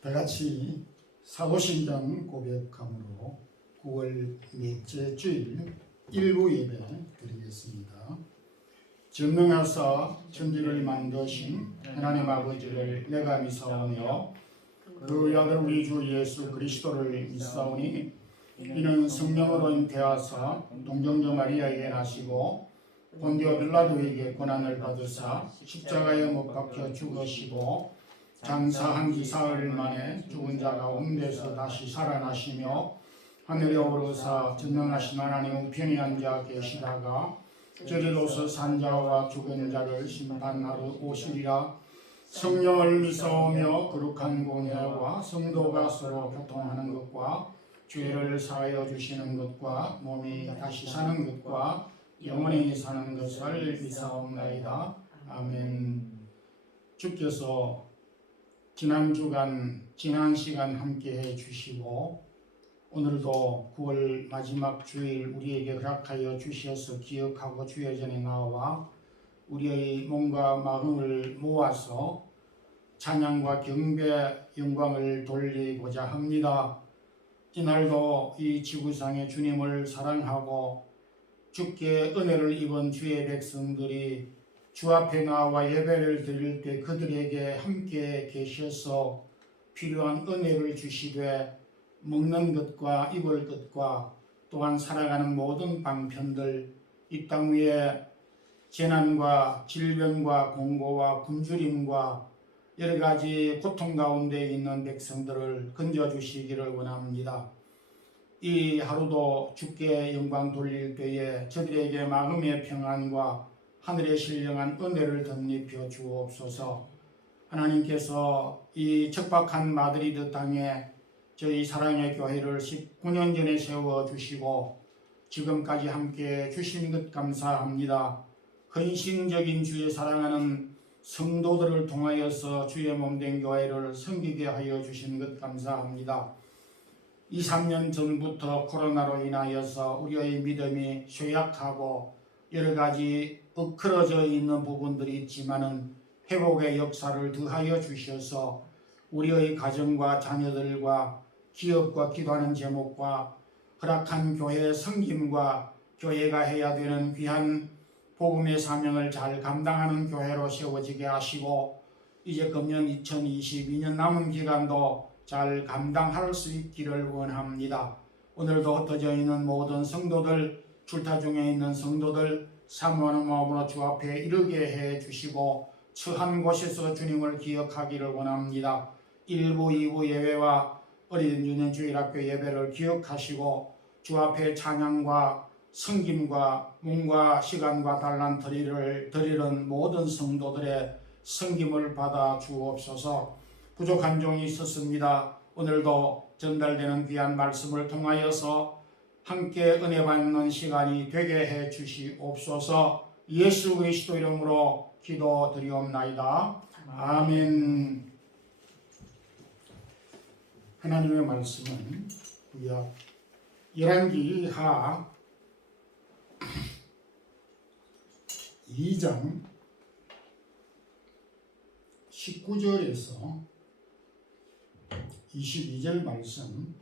다 같이 사도신경 고백함으로 9월 넷째 주일 일부 예배 드리겠습니다. 전능하사 천지를 만드신 하나님 아버지를 내가 믿사오며 그 아들 우리 주 예수 그리스도를 믿사오니 이는 성령으로 잉태하사 동정녀 마리아에게 나시고 본디오 빌라도에게 고난을 받으사 십자가에 못 박혀 죽으시고 장사한 지 사흘 만에 죽은 자 가운데서 다시 살아나시며 하늘에 오르사 전능하신 하나님 우편에 앉아 계시다가 저리로서 산 자와 죽은 자를 심판하러 오시리라. 성령을 믿사오며 거룩한 공회와 성도가 서로 교통하는 것과 죄를 사하여 주시는 것과 몸이 다시 사는 것과 영원히 사는 것을 믿사옵나이다. 아멘. 주께서 지난 시간 함께해 주시고 오늘도 9월 마지막 주일 우리에게 허락하여 주셔서 기억하고 주의 전에 나와 우리의 몸과 마음을 모아서 찬양과 경배 영광을 돌리고자 합니다. 이날도 이 지구상의 주님을 사랑하고 주께 은혜를 입은 주의 백성들이 주 앞에 나와 예배를 드릴 때 그들에게 함께 계셔서 필요한 은혜를 주시되 먹는 것과 입을 것과 또한 살아가는 모든 방편들 이 땅 위에 재난과 질병과 공고와 굶주림과 여러 가지 고통 가운데 있는 백성들을 건져주시기를 원합니다. 이 하루도 주께 영광 돌릴 때에 저들에게 마음의 평안과 하늘에 신령한 은혜를 덧입혀 주옵소서. 하나님께서 이 척박한 마드리드 땅에 저희 사랑의 교회를 19년 전에 세워주시고 지금까지 함께 주신 것 감사합니다. 헌신적인 주의 사랑하는 성도들을 통하여서 주의 몸된 교회를 섬기게 하여 주신 것 감사합니다. 2, 3년 전부터 코로나로 인하여서 우리의 믿음이 쇠약하고 여러 가지 엇클어져 있는 부분들이 있지만은 회복의 역사를 더하여 주셔서 우리의 가정과 자녀들과 기업과 기도하는 제목과 허락한 교회의 섬김과 교회가 해야 되는 귀한 복음의 사명을 잘 감당하는 교회로 세워지게 하시고 이제 금년 2022년 남은 기간도 잘 감당할 수 있기를 원합니다. 오늘도 흩어져 있는 모든 성도들, 출타 중에 있는 성도들 사모하는 마음으로 주 앞에 이르게 해 주시고 처한 곳에서 주님을 기억하기를 원합니다. 1부, 2부 예배와 어린 유년 주일학교 예배를 기억하시고 주 앞에 찬양과 섬김과 몸과 시간과 달란트를 드리는 모든 성도들의 섬김을 받아 주옵소서. 부족한 종이 있었습니다. 오늘도 전달되는 귀한 말씀을 통하여서 함께 은혜 받는 시간이 되게 해 주시옵소서. 예수 그리스도 이름으로 기도드리옵나이다. 아멘. 하나님의 말씀은 구약 열왕기하 2장 19절에서 22절 말씀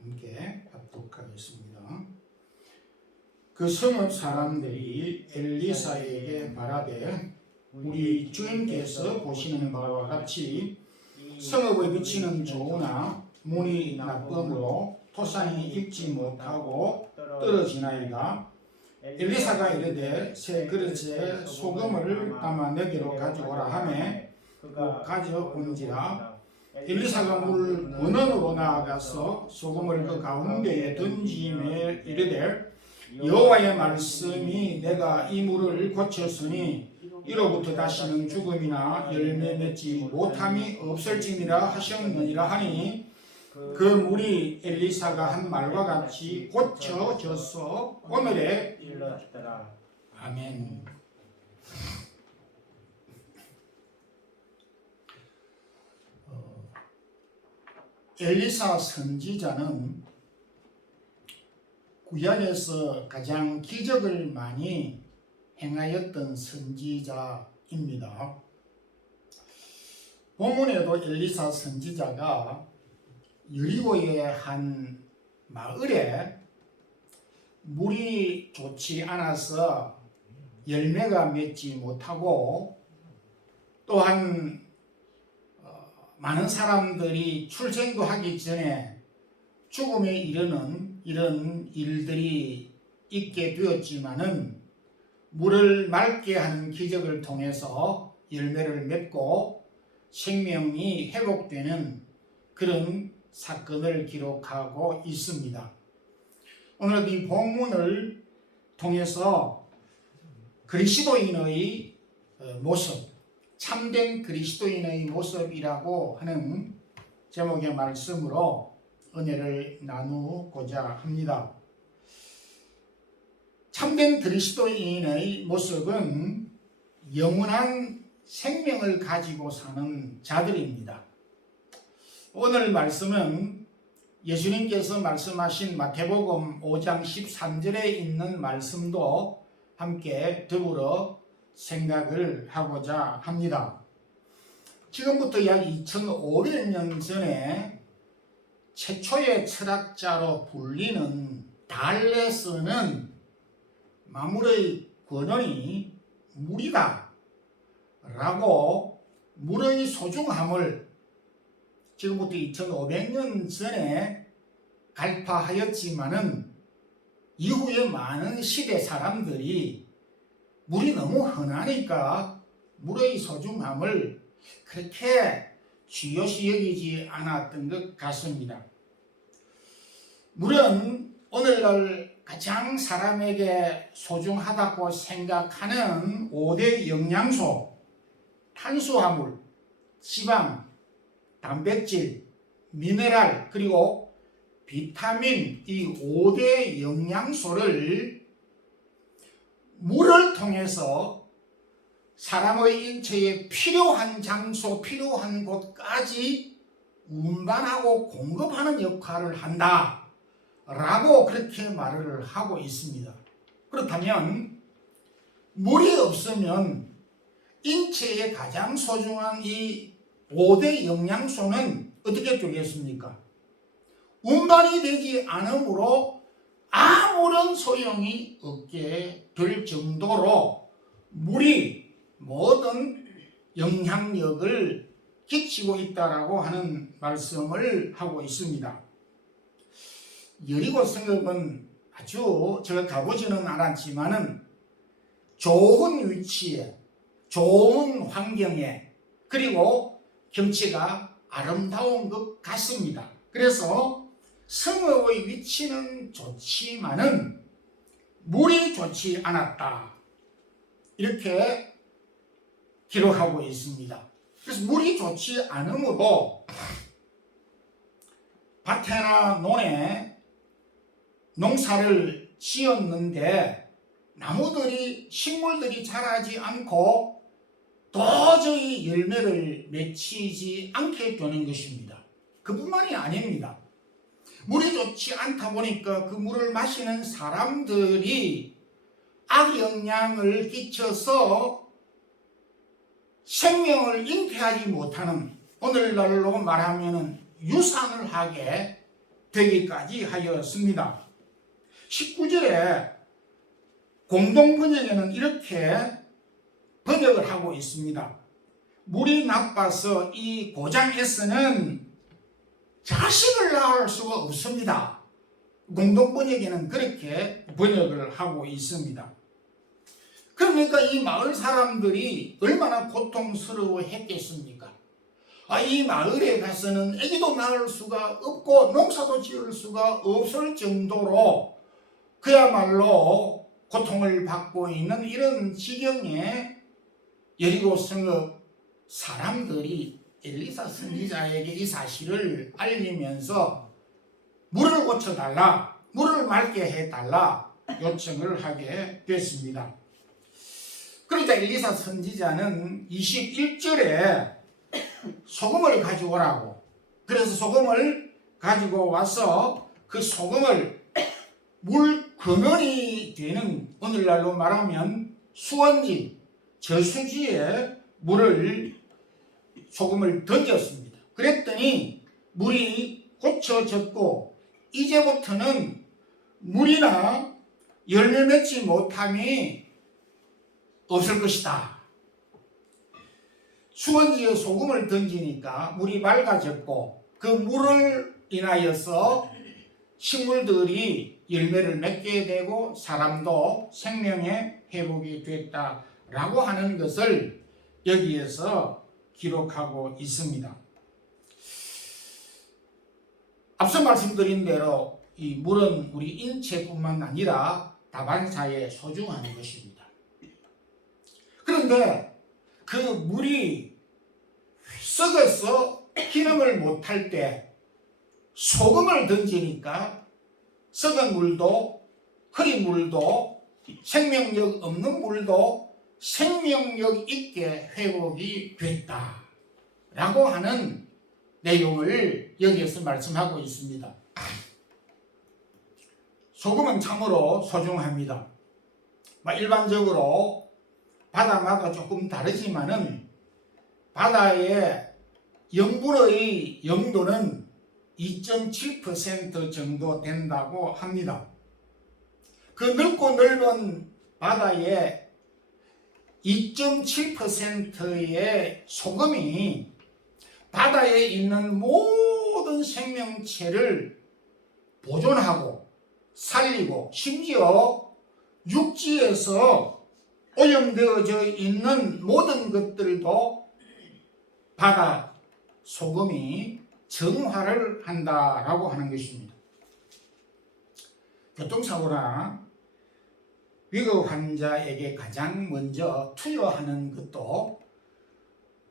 함께 합독하겠습니다. 그 성읍 사람들이 엘리사에게 말하되 우리 주인께서 보시는 바와 같이 성읍의 비치는 좋으나 문이 나쁨으로 토산이 익지 못하고 떨어지나이다. 엘리사가 이르되 새 그릇에 소금을 담아 내게로 가져오라 하매 곧 가져온지라. 엘리사가 물 근원으로 나아가서 소금을 그 가운데에 던지매 이르되 여호와의 말씀이 내가 이 물을 고쳤으니 이로부터 다시는 죽음이나 열매 맺지 못함이 없을지니라 하셨느니라 하니 그 물이 엘리사가 한 말과 같이 고쳐져서 오늘에 이르렀더라. 아멘. 엘리사 선지자는 구약에서 가장 기적을 많이 행하였던 선지자입니다. 본문에도 엘리사 선지자가 여리고의 한 마을에 물이 좋지 않아서 열매가 맺지 못하고 또한 많은 사람들이 출생도 하기 전에 죽음에 이르는 이런 일들이 있게 되었지만은 물을 맑게 하는 기적을 통해서 열매를 맺고 생명이 회복되는 그런 사건을 기록하고 있습니다. 오늘 이 본문을 통해서 그리스도인의 모습, 참된 그리스도인의 모습이라고 하는 제목의 말씀으로 은혜를 나누고자 합니다. 참된 그리스도인의 모습은 영원한 생명을 가지고 사는 자들입니다. 오늘 말씀은 예수님께서 말씀하신 마태복음 5장 13절에 있는 말씀도 함께 더불어 생각을 하고자 합니다. 지금부터 약 2500년 전에 최초의 철학자로 불리는 달레스는 만물의 근원이 물이다 라고 물의 소중함을 지금부터 2500년 전에 갈파하였지만은 이후에 많은 시대 사람들이 물이 너무 흔하니까 물의 소중함을 그렇게 중요시 여기지 않았던 것 같습니다. 물은 오늘날 가장 사람에게 소중하다고 생각하는 5대 영양소, 탄수화물, 지방, 단백질, 미네랄, 그리고 비타민 이 5대 영양소를 물을 통해서 사람의 인체에 필요한 장소, 필요한 곳까지 운반하고 공급하는 역할을 한다 라고 그렇게 말을 하고 있습니다. 그렇다면 물이 없으면 인체에 가장 소중한 이 5대 영양소는 어떻게 되겠습니까? 운반이 되지 않으므로 아무런 소용이 없게 될 정도로 물이 모든 영향력을 끼치고 있다라고 하는 말씀을 하고 있습니다. 여리고 성읍은 아주 제가 가보지는 않았지만은 좋은 위치에, 좋은 환경에, 그리고 경치가 아름다운 것 같습니다. 그래서 성읍의 위치는 좋지만은 물이 좋지 않았다 이렇게 기록하고 있습니다. 그래서 물이 좋지 않으므로 밭이나 논에 농사를 지었는데 나무들이, 식물들이 자라지 않고 도저히 열매를 맺히지 않게 되는 것입니다. 그뿐만이 아닙니다. 물이 좋지 않다 보니까 그 물을 마시는 사람들이 악영향을 끼쳐서 생명을 잉태하지 못하는, 오늘날로 말하면 유산을 하게 되기까지 하였습니다. 19절에 공동번역에는 이렇게 번역을 하고 있습니다. 물이 나빠서 이 고장에서는 자식을 낳을 수가 없습니다. 공동번역에는 그렇게 번역을 하고 있습니다. 그러니까 이 마을 사람들이 얼마나 고통스러워 했겠습니까? 이 마을에 가서는 아기도 낳을 수가 없고 농사도 지을 수가 없을 정도로 그야말로 고통을 받고 있는 이런 지경에 여리고 성읍 사람들이 엘리사 선지자에게 이 사실을 알리면서 물을 고쳐달라, 물을 맑게 해달라 요청을 하게 됐습니다. 그러니까 엘리사 선지자는 21절에 소금을 가져오라고, 그래서 소금을 가지고 와서 그 소금을 물 근원이 되는, 오늘날로 말하면 수원지, 저수지에 물을 소금을 던졌습니다. 그랬더니 물이 고쳐졌고 이제부터는 물이나 열매 맺지 못함이 없을 것이다. 수건지에 소금을 던지니까 물이 맑아졌고 그 물을 인하여서 식물들이 열매를 맺게 되고 사람도 생명의 회복이 됐다라고 하는 것을 여기에서 기록하고 있습니다. 앞서 말씀드린 대로 이 물은 우리 인체뿐만 아니라 다반사에 소중한 것입니다. 그런데 그 물이 썩어서 기능을 못할 때 소금을 던지니까 썩은 물도 흐린 물도 생명력 없는 물도 생명력 있게 회복이 됐다라고 하는 내용을 여기에서 말씀하고 있습니다. 소금은 참으로 소중합니다. 일반적으로 바다마다 조금 다르지만은 바다의 염분의 영도는 2.7% 정도 된다고 합니다. 그 넓고 넓은 바다에 2.7%의 소금이 바다에 있는 모든 생명체를 보존하고 살리고 심지어 육지에서 오염되어져 있는 모든 것들도 바다 소금이 정화를 한다라고 하는 것입니다. 교통사고나 위급 환자에게 가장 먼저 투여하는 것도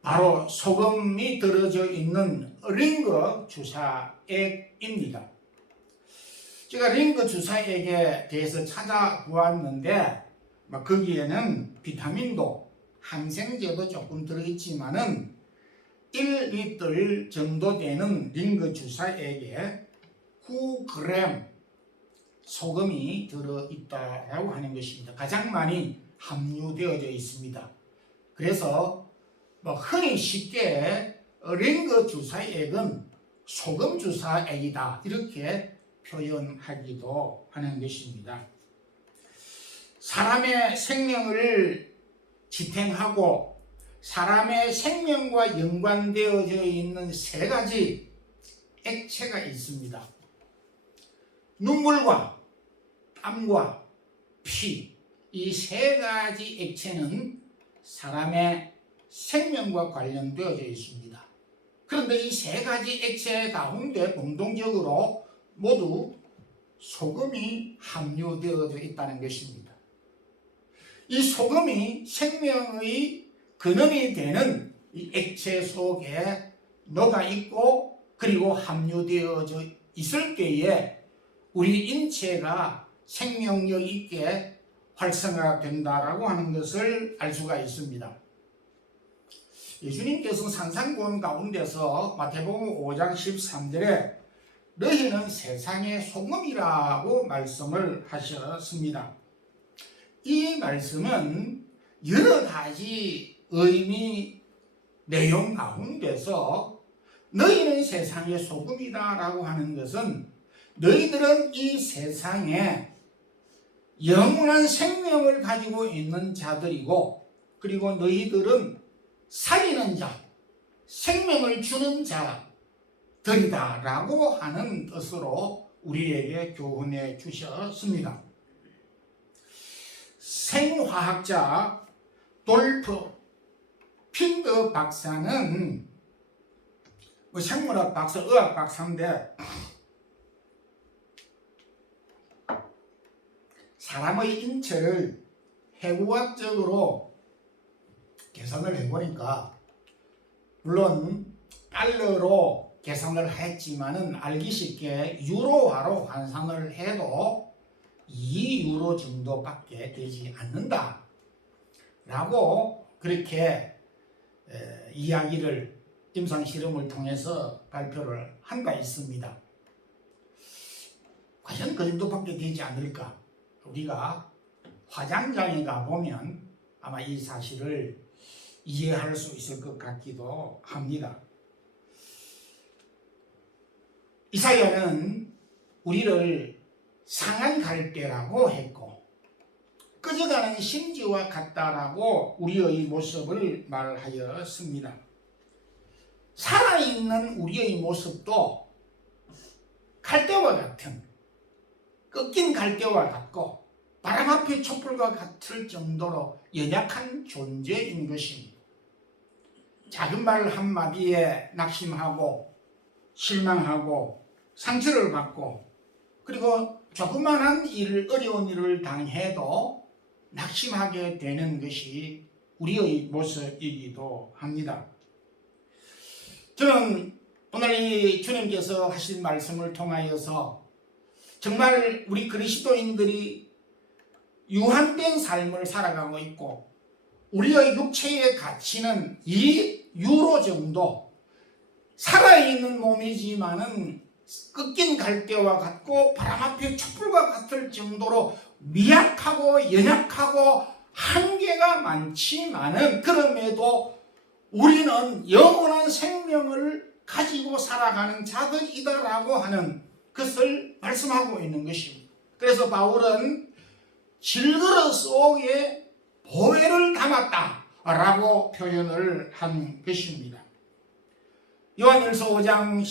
바로 소금이 들어져 있는 링거 주사액입니다. 제가 링거 주사액에 대해서 찾아보았는데 거기에는 비타민도 항생제도 조금 들어있지만은 1리터 정도 되는 링거 주사액에 9g 소금이 들어있다라고 하는 것입니다. 가장 많이 함유되어져 있습니다. 그래서 흔히 쉽게 링거 주사액은 소금 주사액이다 이렇게 표현하기도 하는 것입니다. 사람의 생명을 지탱하고 사람의 생명과 연관되어져 있는 세 가지 액체가 있습니다. 눈물과 땀과 피, 이 세 가지 액체는 사람의 생명과 관련되어져 있습니다. 그런데 이 세 가지 액체 가운데 공동적으로 모두 소금이 함유되어져 있다는 것입니다. 이 소금이 생명의 근원이 되는 이 액체 속에 녹아 있고 그리고 함유되어져 있을 때에 우리 인체가 생명력 있게 활성화된다라고 하는 것을 알 수가 있습니다. 예수님께서 산상고음 가운데서 마태복음 5장 13절에 너희는 세상의 소금이라고 말씀을 하셨습니다. 이 말씀은 여러 가지 의미 내용 가운데서 너희는 세상의 소금이다라고 하는 것은 너희들은 이 세상에 영원한 생명을 가지고 있는 자들이고 그리고 너희들은 살리는 자, 생명을 주는 자들이다라고 하는 뜻으로 우리에게 교훈해 주셨습니다. 생화학자 돌프 핀더 박사는 생물학 박사, 의학 박사인데 사람의 인체를 해부학적으로 계산을 해보니까 물론 달러로 계산을 했지만은 알기 쉽게 유로화로 환산을 해도 2유로 정도밖에 되지 않는다 라고 그렇게 이야기를 임상실험을 통해서 발표를 한 바 있습니다. 과연 그 정도밖에 되지 않을까? 우리가 화장장에 가보면 아마 이 사실을 이해할 수 있을 것 같기도 합니다. 이사야는 우리를 상한 갈대라고 했고 꺼져가는 심지와 같다라고 우리의 모습을 말하였습니다. 살아있는 우리의 모습도 갈대와 같은, 꺾인 갈대와 같고 바람 앞의 촛불과 같을 정도로 연약한 존재인 것입니다. 작은 말 한마디에 낙심하고 실망하고 상처를 받고, 그리고 조그마한 어려운 일을 당해도 낙심하게 되는 것이 우리의 모습이기도 합니다. 저는 오늘 이 주님께서 하신 말씀을 통하여서 정말 우리 그리스도인들이 유한된 삶을 살아가고 있고 우리의 육체의 가치는 2유로 정도, 살아있는 몸이지만은 꺾인 갈대와 같고 바람 앞에 촛불과 같을 정도로 미약하고 연약하고 한계가 많지만은 그럼에도 우리는 영원한 생명을 가지고 살아가는 자들이다라고 하는 것을 말씀하고 있는 것입니다. 그래서 바울은 질그릇 속에 보배를 담았다라고 표현을 한 것입니다. 요한일서 5장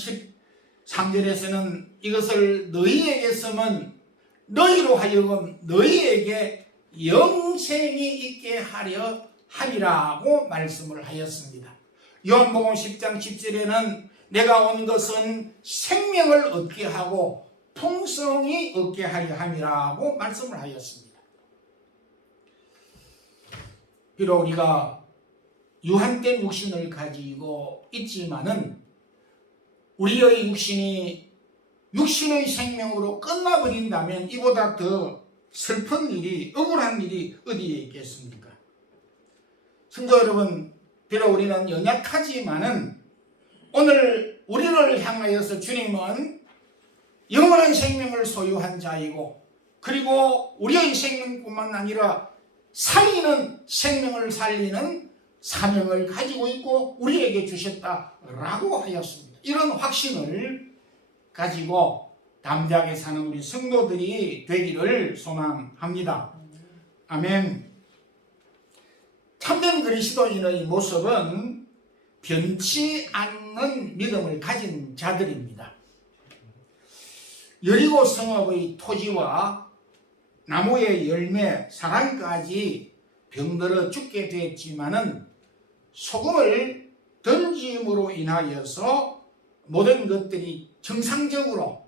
13절에서는 이것을 너희에게 쓰면 너희로 하여금 너희에게 영생이 있게 하려 함이라고 말씀을 하였습니다. 요한복음 10장 10절에는 내가 온 것은 생명을 얻게 하고 풍성히 얻게 하려 함이라고 말씀을 하였습니다. 비록 우리가 유한된 육신을 가지고 있지만은 우리의 육신이 육신의 생명으로 끝나버린다면 이보다 더 슬픈 일이, 억울한 일이 어디에 있겠습니까? 성도 여러분, 비록 우리는 연약하지만은 오늘 우리를 향하여서 주님은 영원한 생명을 소유한 자이고, 그리고 우리의 생명뿐만 아니라 살리는, 생명을 살리는 사명을 가지고 있고 우리에게 주셨다라고 하였습니다. 이런 확신을 가지고 담대하게 사는 우리 성도들이 되기를 소망합니다. 아멘. 참된 그리스도인의 모습은 변치 않는 믿음을 가진 자들입니다. 여리고 성읍의 토지와 나무의 열매, 사랑까지 병들어 죽게 됐지만은 소금을 던짐으로 인하여서 모든 것들이 정상적으로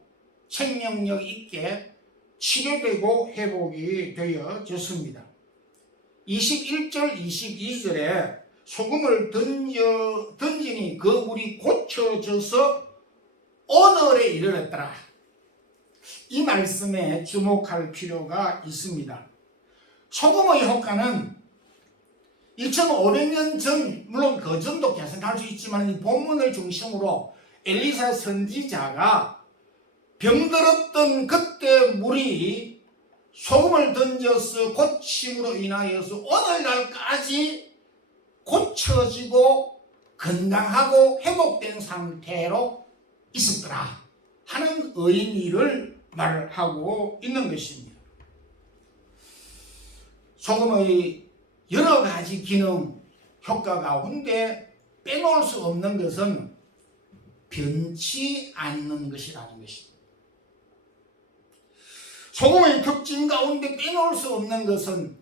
생명력 있게 치료되고 회복이 되어졌습니다. 21절, 22절에 소금을 던지니 그 물이 고쳐져서 오늘에 이르렀더라. 이 말씀에 주목할 필요가 있습니다. 소금의 효과는 2500년 전, 물론 그 전도 계산할 수 있지만 이 본문을 중심으로 엘리사 선지자가 병들었던 그때 물이 소금을 던져서 고침으로 인하여서 오늘날까지 고쳐지고 건강하고 회복된 상태로 있었더라 하는 의미를 말하고 있는 것입니다. 소금의 여러 가지 기능, 효과 가운데 빼놓을 수 없는 것은 변치 않는 것이라는 것입니다. 소금의 특징 가운데 빼놓을 수 없는 것은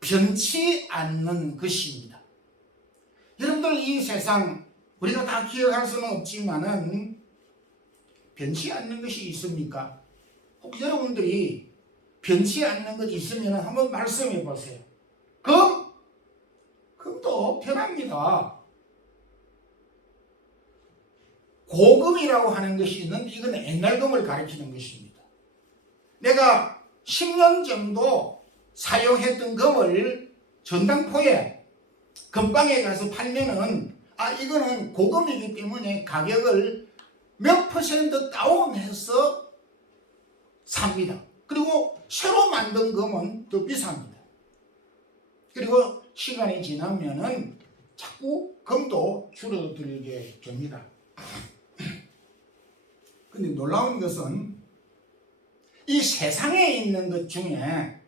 변치 않는 것입니다. 여러분들 이 세상 우리가 다 기억할 수는 없지만은 변치 않는 것이 있습니까? 혹시 여러분들이 변치 않는 것 있으면 한번 말씀해 보세요. 금도 변합니다. 고금이라고 하는 것이 있는데 이건 옛날 금을 가리키는 것입니다. 내가 10년 정도 사용했던 금을 전당포에 금방에 가서 팔면은 이거는 고금이기 때문에 가격을 몇 퍼센트 다운해서 삽니다. 그리고 새로 만든 금은 더 비쌉니다. 그리고 시간이 지나면은 자꾸 금도 줄어들게 됩니다. 근데 놀라운 것은 이 세상에 있는 것 중에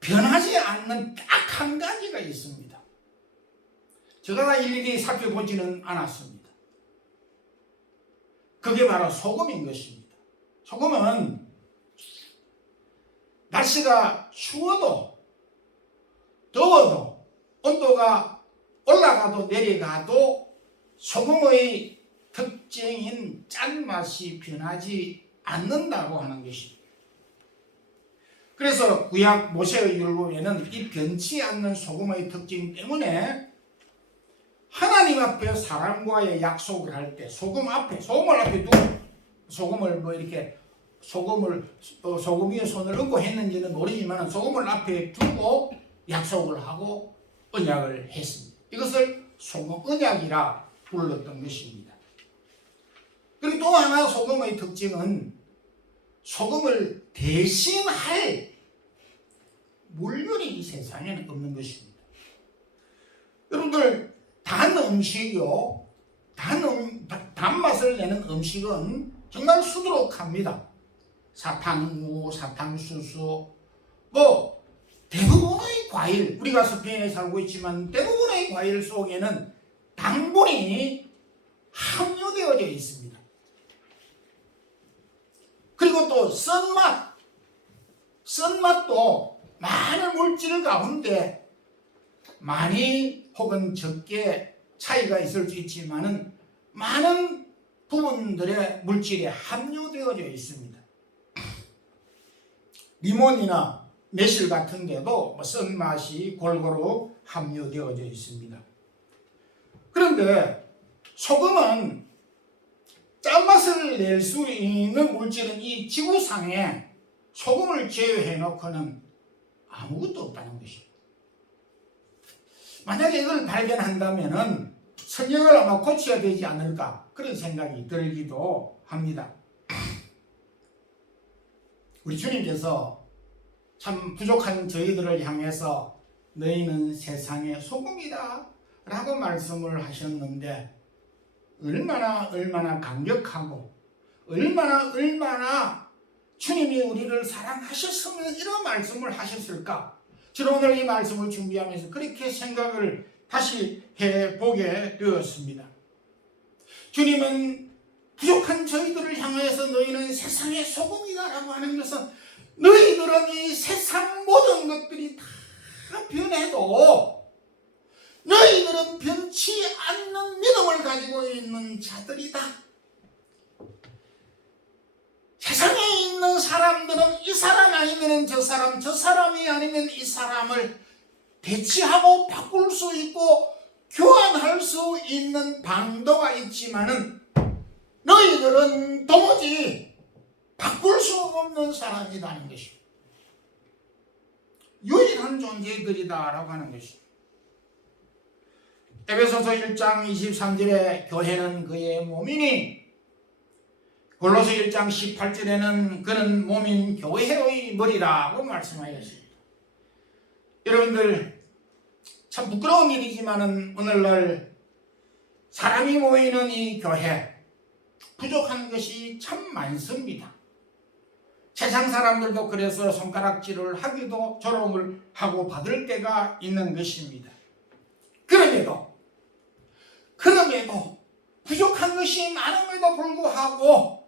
변하지 않는 딱 한 가지가 있습니다. 제가 다 일일이 살펴보지는 않았습니다. 그게 바로 소금인 것입니다. 소금은 날씨가 추워도 더워도 온도가 올라가도 내려가도 소금의 특징인 짠맛이 변하지 않는다고 하는 것입니다. 그래서 구약 모세의 율법에는 이 변치 않는 소금의 특징 때문에 하나님 앞에 사람과의 약속을 할 때 소금을 앞에 두고 소금을 이렇게 소금 위에 손을 얹고 했는지는 모르지만 소금을 앞에 두고 약속을 하고 언약을 했습니다. 이것을 소금 언약이라 불렀던 것입니다. 그리고 또 하나 소금의 특징은 소금을 대신할 물건이 이 세상에는 없는 것입니다. 여러분들 단 음식이요, 단맛을 내는 음식은 정말 수두룩합니다. 사탕무, 사탕수수, 대부분의 과일, 우리가 스페인에 살고 있지만 대부분의 과일 속에는 당분이 함유되어져 있습니다. 그리고 또 쓴맛도 많은 물질 가운데 많이 혹은 적게 차이가 있을 수 있지만은 많은 부분들의 물질이 함유되어져 있습니다. 리몬이나 매실 같은 데도 쓴맛이 골고루 함유되어져 있습니다. 그런데 소금은 짠맛을 낼 수 있는 물질은 이 지구상에 소금을 제외해 놓고는 아무것도 없다는 것입니다. 만약에 이걸 발견한다면은 성경을 아마 고쳐야 되지 않을까 그런 생각이 들기도 합니다. 우리 주님께서 참 부족한 저희들을 향해서 너희는 세상의 소금이다 라고 말씀을 하셨는데 얼마나 강력하고 얼마나 주님이 우리를 사랑하셨으면 이런 말씀을 하셨을까? 저는 오늘 이 말씀을 준비하면서 그렇게 생각을 다시 해보게 되었습니다. 주님은 부족한 저희들을 향해서 너희는 세상의 소금이다 라고 하는 것은 너희들은 이 세상 모든 것들이 다 변해도 너희들은 변치 않는 믿음을 가지고 있는 자들이다. 세상에 있는 사람들은 이 사람 아니면 저 사람, 저 사람이 아니면 이 사람을 대치하고 바꿀 수 있고 교환할 수 있는 방도가 있지만은 너희들은 도무지 바꿀 수 없는 사람이라는 것입니다. 유일한 존재들이다라고 하는 것입니다. 에베소서 1장 23절에 교회는 그의 몸이니 골로새 1장 18절에는 그는 몸인 교회의 머리라고 말씀하였습니다. 여러분들 참 부끄러운 일이지만은 오늘날 사람이 모이는 이 교회 부족한 것이 참 많습니다. 세상 사람들도 그래서 손가락질을 하기도 조롱을 하고 받을 때가 있는 것입니다. 그럼에도 부족한 것이 많음에도 불구하고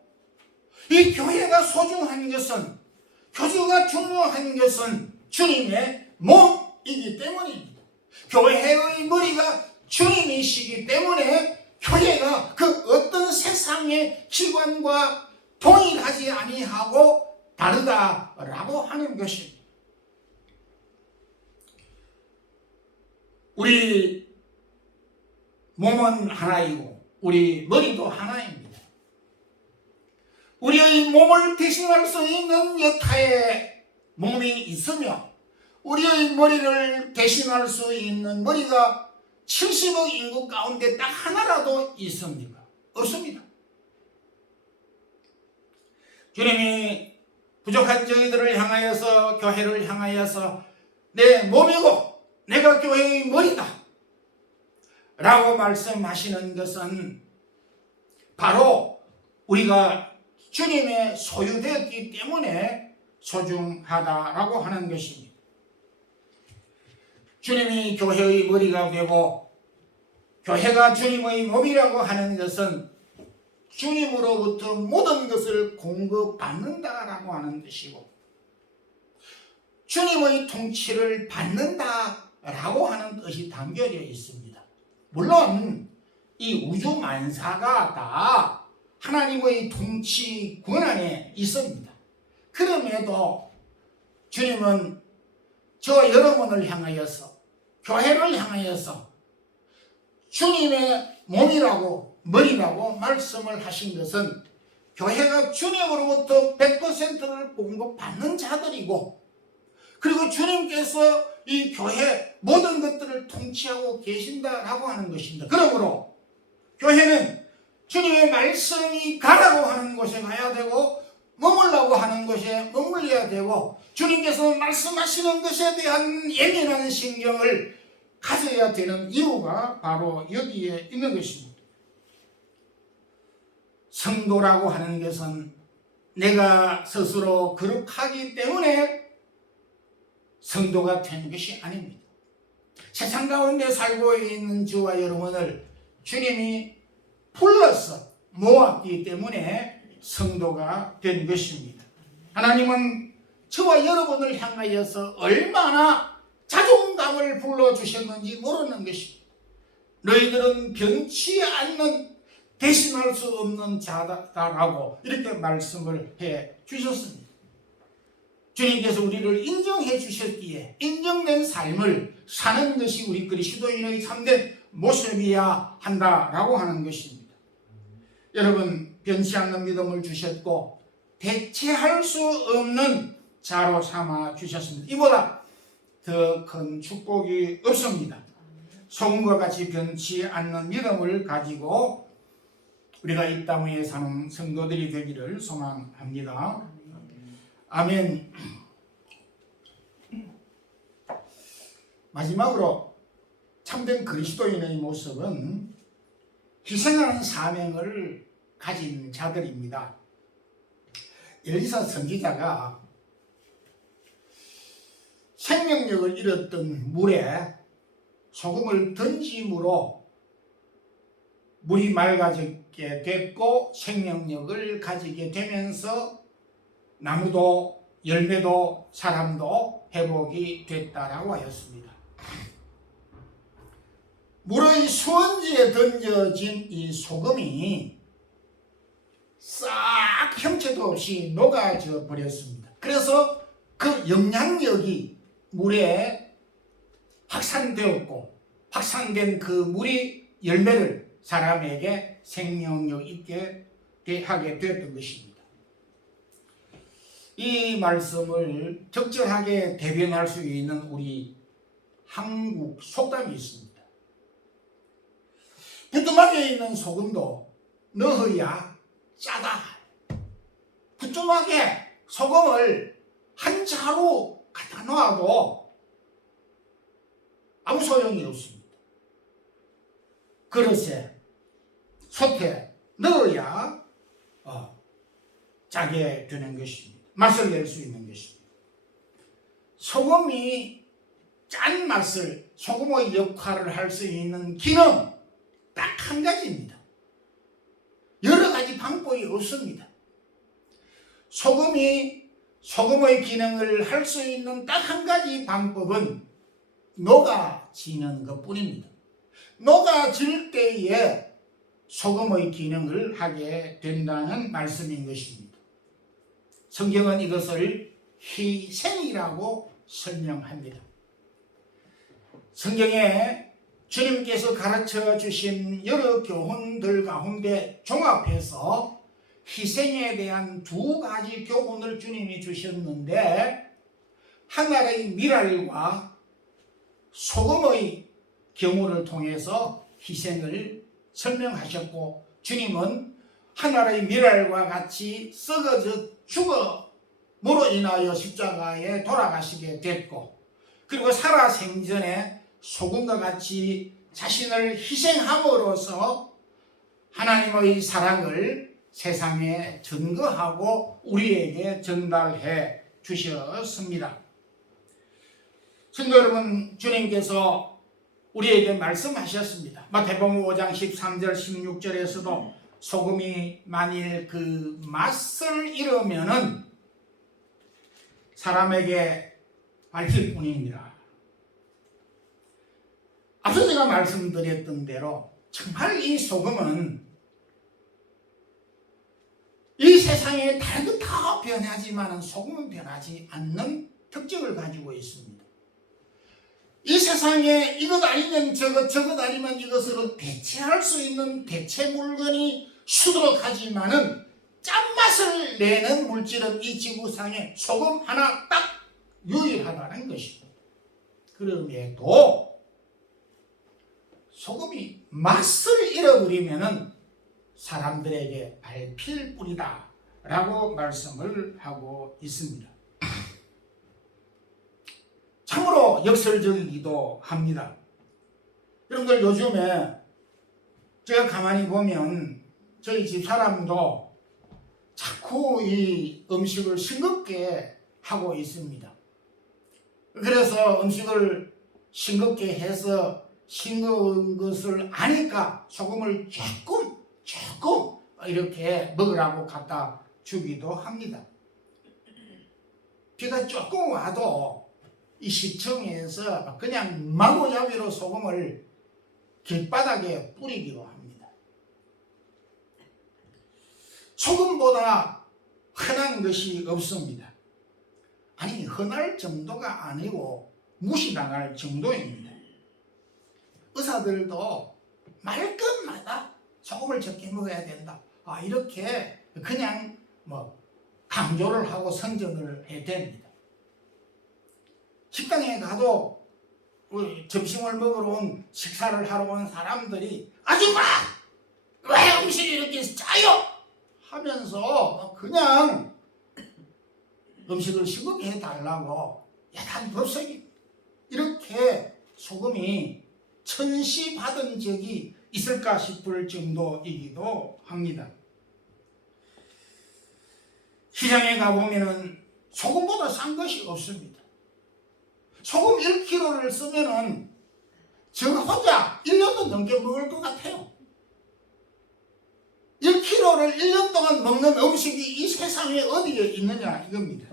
이 교회가 소중한 것은, 교주가 중요한 것은 주님의 몸이기 때문입니다. 교회의 머리가 주님이시기 때문에 교회가 그 어떤 세상의 기관과 동일하지 아니하고 다르다라고 하는 것입니다. 우리 몸은 하나이고 우리 머리도 하나입니다. 우리의 몸을 대신할 수 있는 여타의 몸이 있으며 우리의 머리를 대신할 수 있는 머리가 70억 인구 가운데 딱 하나라도 있습니까? 없습니다. 주님이 부족한 저희들을 향하여서 교회를 향하여서 내 몸이고 내가 교회의 머리다 라고 말씀하시는 것은 바로 우리가 주님의 소유되었기 때문에 소중하다라고 하는 것입니다. 주님이 교회의 머리가 되고 교회가 주님의 몸이라고 하는 것은 주님으로부터 모든 것을 공급받는다라고 하는 것이고 주님의 통치를 받는다라고 하는 뜻이 담겨져 있습니다. 물론 이 우주 만사가 다 하나님의 통치 권한에 있습니다. 그럼에도 주님은 저와 여러분을 향하여서 교회를 향하여서 주님의 몸이라고 머리라고 말씀을 하신 것은 교회가 주님으로부터 100%를 공급받는 자들이고 그리고 주님께서 이 교회 모든 것들을 통치하고 계신다라고 하는 것입니다. 그러므로 교회는 주님의 말씀이 가라고 하는 곳에 가야 되고 머물라고 하는 곳에 머물러야 되고 주님께서 말씀하시는 것에 대한 예민한 신경을 가져야 되는 이유가 바로 여기에 있는 것입니다. 성도라고 하는 것은 내가 스스로 거룩하기 때문에 성도가 된 것이 아닙니다. 세상 가운데 살고 있는 저와 여러분을 주님이 불러서 모았기 때문에 성도가 된 것입니다. 하나님은 저와 여러분을 향하여서 얼마나 자존감을 불러주셨는지 모르는 것입니다. 너희들은 변치 않는 대신할 수 없는 자다라고 이렇게 말씀을 해 주셨습니다. 주님께서 우리를 인정해 주셨기에 인정된 삶을 사는 것이 우리 그리스도인의 참된 모습이어야 한다라고 하는 것입니다. 여러분 변치 않는 믿음을 주셨고 대체할 수 없는 자로 삼아 주셨습니다. 이보다 더 큰 축복이 없습니다. 소금과 같이 변치 않는 믿음을 가지고 우리가 이 땅 위에 사는 성도들이 되기를 소망합니다. 아멘. 마지막으로 참된 그리스도인의 모습은 희생하는 사명을 가진 자들입니다. 엘리사 선지자가 생명력을 잃었던 물에 소금을 던짐으로 물이 맑아지게 됐고 생명력을 가지게 되면서 나무도 열매도 사람도 회복이 됐다라고 하였습니다. 물의 수원지에 던져진 이 소금이 싹 형체도 없이 녹아져 버렸습니다. 그래서 그 영향력이 물에 확산되었고 확산된 그 물이 열매를 사람에게 생명력 있게 하게 되었던 것입니다. 이 말씀을 적절하게 대변할 수 있는 우리 한국 속담이 있습니다. 부뚜막에 있는 소금도 넣어야 짜다. 부뚜막에 소금을 한 자루 갖다 놔도 아무 소용이 없습니다. 그릇에 솥에 넣어야 짜게 되는 것입니다. 맛을 낼 수 있는 것입니다. 소금이 짠 맛을 소금의 역할을 할 수 있는 기능 딱 한 가지입니다. 여러 가지 방법이 없습니다. 소금의 기능을 할 수 있는 딱 한 가지 방법은 녹아지는 것뿐입니다. 녹아질 때에 소금의 기능을 하게 된다는 말씀인 것입니다. 성경은 이것을 희생이라고 설명합니다. 성경에 주님께서 가르쳐 주신 여러 교훈들 가운데 종합해서 희생에 대한 두 가지 교훈을 주님이 주셨는데 하나의 밀알과 소금의 경우를 통해서 희생을 설명하셨고 주님은 하나의 밀알과 같이 썩어져 죽음으로 인하여 십자가에 돌아가시게 됐고 그리고 살아생전에 소금과 같이 자신을 희생함으로써 하나님의 사랑을 세상에 증거하고 우리에게 전달해 주셨습니다. 성도 여러분, 주님께서 우리에게 말씀하셨습니다. 마태복음 5장 13절 16절에서도 소금이 만일 그 맛을 잃으면은 사람에게 밝힐 뿐이니라. 앞서 제가 말씀드렸던 대로 정말 이 소금은 이 세상에 다른 것 다 변하지만 소금은 변하지 않는 특징을 가지고 있습니다. 이 세상에 이것 아니면 저것, 저것 아니면 이것으로 대체할 수 있는 대체 물건이 수두룩하지만은 짠맛을 내는 물질은 이 지구상에 소금 하나 딱 유일하다는 것입니다. 그럼에도 소금이 맛을 잃어버리면은 사람들에게 밟힐 뿐이다 라고 말씀을 하고 있습니다. 참으로 역설적이기도 합니다. 여러분들, 요즘에 제가 가만히 보면 저희 집 사람도 자꾸 이 음식을 싱겁게 하고 있습니다. 그래서 음식을 싱겁게 해서 싱거운 것을 아니까 소금을 조금 이렇게 먹으라고 갖다 주기도 합니다. 비가 조금 와도 이 시청에서 그냥 마구잡이로 소금을 길바닥에 뿌리기도 합니다. 소금보다 흔한 것이 없습니다. 아니, 흔할 정도가 아니고 무시당할 정도입니다. 의사들도 말끝마다 소금을 적게 먹어야 된다, 이렇게 그냥 강조를 하고 선전을 해야 됩니다. 식당에 가도 점심을 먹으러 온, 식사를 하러 온 사람들이 아줌마 왜 음식이 이렇게 짜요? 하면서 그냥 음식을 싱겁게 해달라고 야단법석이 이렇게 소금이 천시받은 적이 있을까 싶을 정도이기도 합니다. 시장에 가보면은 소금보다 싼 것이 없습니다. 소금 1kg를 쓰면은 저 혼자 1년도 넘게 먹을 것 같아요. 1kg를 1년 동안 먹는 음식이 이 세상에 어디에 있느냐 이겁니다.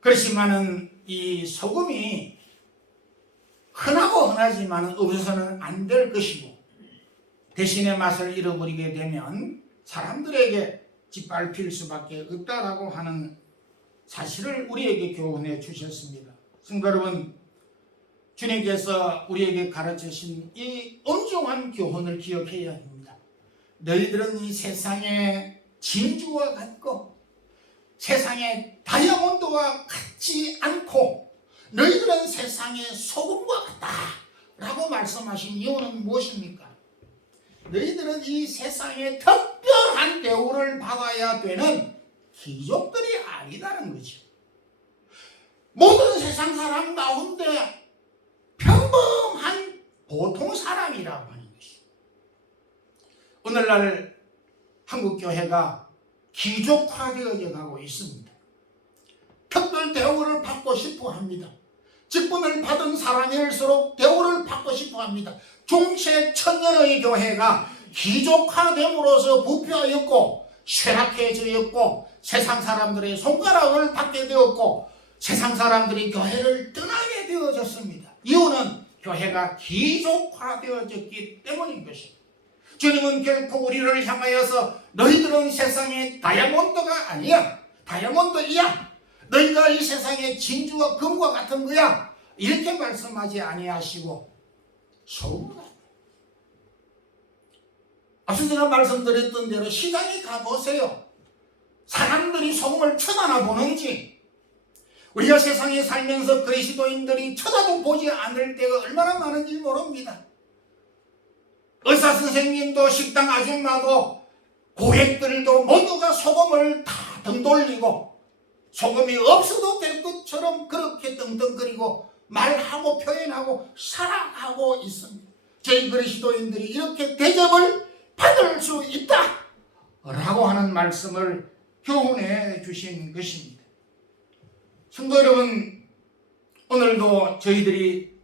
그렇지만은 이 소금이 흔하고 흔하지만 없어서는 안 될 것이고, 대신에 맛을 잃어버리게 되면 사람들에게 짓밟힐 수밖에 없다라고 하는 사실을 우리에게 교훈해 주셨습니다. 성도 여러분, 주님께서 우리에게 가르치신 이 엄중한 교훈을 기억해야 합니다. 너희들은 이 세상의 진주와 같고 세상의 다이아몬드와 같지 않고 너희들은 세상의 소금과 같다 라고 말씀하신 이유는 무엇입니까? 너희들은 이 세상에 특별한 대우를 받아야 되는 귀족들이 아니다는 거죠. 모든 세상 사람 가운데 평범한 보통 사람이라고 하는 것이, 오늘날 한국교회가 귀족화되어 가고 있습니다. 특별 대우를 받고 싶어 합니다. 직분을 받은 사람일수록 대우를 받고 싶어 합니다. 중세 천년의 교회가 귀족화됨으로써 부패하였고 쇠락해졌고 세상 사람들의 손가락을 받게 되었고 세상 사람들이 교회를 떠나게 되어졌습니다. 이유는 교회가 귀족화되어졌기 때문인 것입니다. 주님은 결코 우리를 향하여서 너희들은 세상의 다이아몬드가 아니야, 다이아몬드이야, 너희가 이 세상의 진주와 금과 같은 거야, 이렇게 말씀하지 아니하시고 소금 같아. 앞서 제가 말씀드렸던 대로 시장에 가보세요. 사람들이 소금을 쳐다나 보는지, 우리가 세상에 살면서 그리스도인들이 쳐다도 보지 않을 때가 얼마나 많은지 모릅니다. 의사 선생님도 식당 아줌마도 고객들도 모두가 소금을 다 등 돌리고 소금이 없어도 될 것처럼 그렇게 떵떵거리고 말하고 표현하고 살아가고 있습니다. 저희 그리스도인들이 이렇게 대접을 받을 수 있다 라고 하는 말씀을 교훈해 주신 것입니다. 성도 여러분, 오늘도 저희들이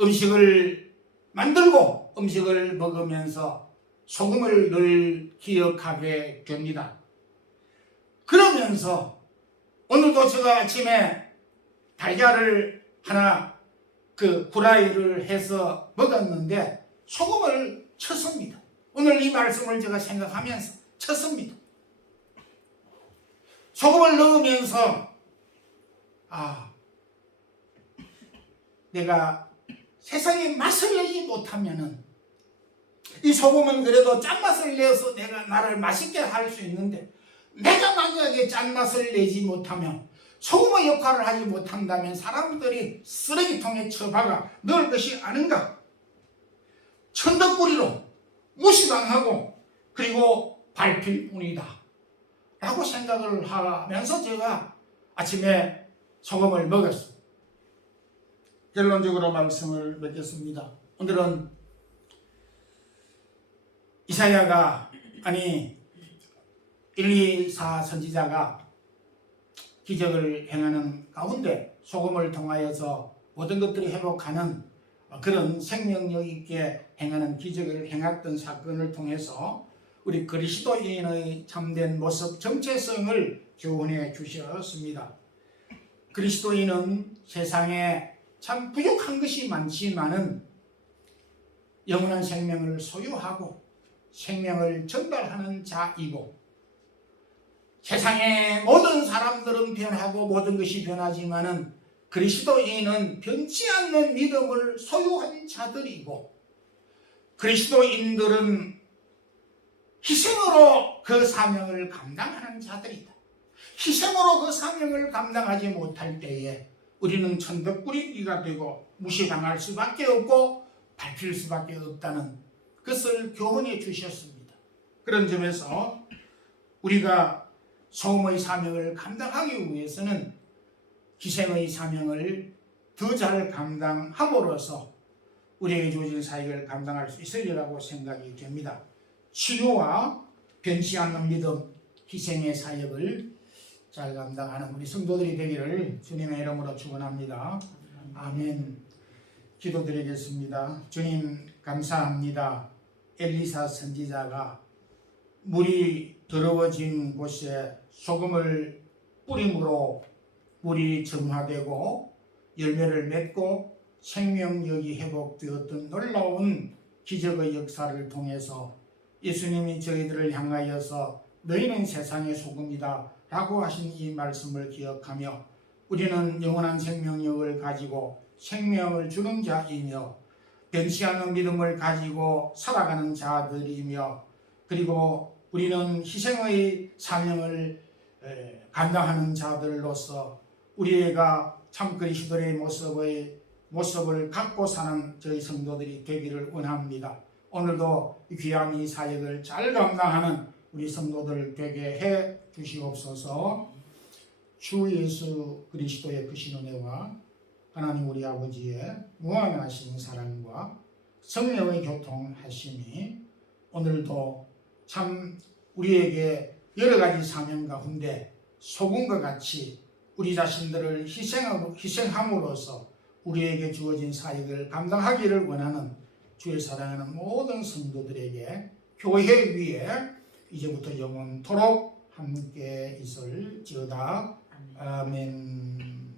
음식을 만들고 음식을 먹으면서 소금을 늘 기억하게 됩니다. 그러면서 오늘도 제가 아침에 달걀을 하나 후라이를 해서 먹었는데 소금을 쳤습니다. 오늘 이 말씀을 제가 생각하면서 쳤습니다. 소금을 넣으면서 내가 세상에 맛을 내지 못하면은 이 소금은 그래도 짠맛을 내서 내가 나를 맛있게 할 수 있는데 내가 만약에 짠맛을 내지 못하면 소금의 역할을 하지 못한다면 사람들이 쓰레기통에 처박아 넣을 것이 아닌가? 천덕꾸리로 무시당하고 그리고 밟힐 뿐이다 라고 생각을 하면서 제가 아침에 소금을 먹었습니다. 결론적으로 말씀을 맺겠습니다. 오늘은 이사야가 124 선지자가 기적을 행하는 가운데 소금을 통하여서 모든 것들이 회복하는 그런 생명력 있게 행하는 기적을 행했던 사건을 통해서 우리 그리스도인의 참된 모습 정체성을 교훈해 주셨습니다. 그리스도인은 세상에 참 부족한 것이 많지만은 영원한 생명을 소유하고 생명을 전달하는 자이고, 세상의 모든 사람들은 변하고 모든 것이 변하지만은 그리스도인은 변치 않는 믿음을 소유한 자들이고, 그리스도인들은 희생으로 그 사명을 감당하는 자들이다. 희생으로 그 사명을 감당하지 못할 때에 우리는 천덕꾸리가 되고 무시당할 수밖에 없고 밟힐 수밖에 없다는 것을 교훈해 주셨습니다. 그런 점에서 우리가 소금의 사명을 감당하기 위해서는 희생의 사명을 더 잘 감당함으로써 우리에게 주어진 사역을 감당할 수 있으리라고 생각이 됩니다. 치유와 변치 않는 믿음, 희생의 사역을 잘 감당하는 우리 성도들이 되기를 주님의 이름으로 축원합니다. 아멘. 기도드리겠습니다. 주님 감사합니다. 엘리사 선지자가 물이 더러워진 곳에 소금을 뿌림으로 물이 정화되고 열매를 맺고 생명력이 회복되었던 놀라운 기적의 역사를 통해서 예수님이 저희들을 향하여서 너희는 세상의 소금이다 라고 하신 이 말씀을 기억하며 우리는 영원한 생명력을 가지고 생명을 주는 자이며 변치 않는 믿음을 가지고 살아가는 자들이며, 그리고 우리는 희생의 사명을 감당하는 자들로서 우리가 참 그리스도의 모습을 갖고 사는 저희 성도들이 되기를 원합니다. 오늘도 귀한 이 사역을 잘 감당하는 우리 성도들 되게 해 주시옵소서. 주 예수 그리스도의 크신 은혜와 하나님 우리 아버지의 무한하신 사랑과 성령의 교통하심이 오늘도 참 우리에게 여러 가지 사명 가운데 소금과 같이 우리 자신들을 희생함으로써 우리에게 주어진 사역을 감당하기를 원하는 주의 사랑하는 모든 성도들에게 교회 위에 이제부터 영원토록 함께 있을지어다. 아멘.